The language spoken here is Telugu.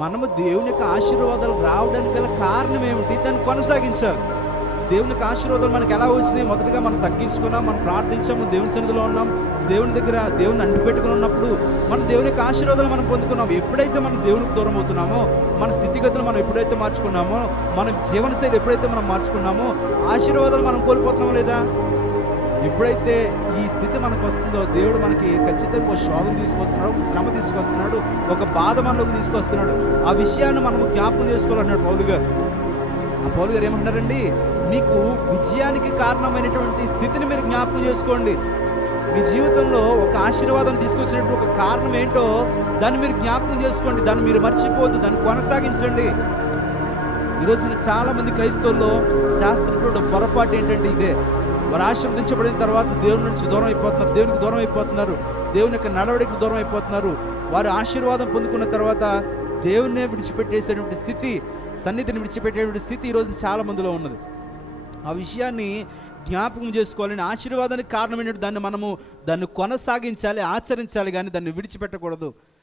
మనము దేవుని యొక్క ఆశీర్వాదాలు రావడానికి గల కారణం ఏమిటి, దాన్ని కొనసాగించాలి. దేవుని యొక్క ఆశీర్వాదాలు మనకు ఎలా వచ్చినాయి? మొదటగా మనం తగ్గించుకున్నాం, మనం ప్రార్థించాము, దేవుని సన్నిధిలో ఉన్నాం, దేవుని దగ్గర దేవుని అంటిపెట్టుకుని ఉన్నప్పుడు మనం దేవుని యొక్క ఆశీర్వాదాలు మనం పొందుకున్నాం. ఎప్పుడైతే మనం దేవునికి దూరం అవుతున్నామో, మన స్థితిగతులు మనం ఎప్పుడైతే మార్చుకున్నామో, మన జీవనశైలి ఎప్పుడైతే మనం మార్చుకున్నామో, ఆశీర్వాదాలు మనం కోల్పోతున్నామో లేదా? ఎప్పుడైతే ఈ స్థితి మనకు వస్తుందో, దేవుడు మనకి ఖచ్చితంగా ఒక శోధన తీసుకొస్తున్నాడు, ఒక శ్రమ తీసుకొస్తున్నాడు, ఒక బాధ మనలోకి తీసుకొస్తున్నాడు. ఆ విషయాన్ని మనము జ్ఞాపకం చేసుకోవాలన్నాడు పౌలు గారు. ఆ పౌలు గారు ఏమంటారండి, మీకు విజయానికి కారణమైనటువంటి స్థితిని మీరు జ్ఞాపకం చేసుకోండి. మీ జీవితంలో ఒక ఆశీర్వాదం తీసుకొచ్చినట్టు ఒక కారణం ఏంటో దాన్ని మీరు జ్ఞాపకం చేసుకోండి. దాన్ని మీరు మర్చిపోద్దు, దాన్ని కొనసాగించండి. ఈరోజు చాలా మంది క్రైస్తవుల్లో చేస్తున్నటువంటి పొరపాటు ఏంటంటే ఇదే. వారు ఆశీర్వదించబడిన తర్వాత దేవుని నుంచి దూరం అయిపోతున్నారు, దేవునికి దూరం అయిపోతున్నారు, దేవుని యొక్క నడవడికి దూరం అయిపోతున్నారు. వారు ఆశీర్వాదం పొందుకున్న తర్వాత దేవున్నే విడిచిపెట్టేసేటువంటి స్థితి, సన్నిధిని విడిచిపెట్టేటువంటి స్థితి ఈరోజు చాలా మందిలో ఉన్నది. ఆ విషయాన్ని జ్ఞాపకం చేసుకోవాలని, ఆశీర్వాదానికి కారణమైనటువంటి దాన్ని మనము దాన్ని కొనసాగించాలి, ఆచరించాలి, కానీ దాన్ని విడిచిపెట్టకూడదు.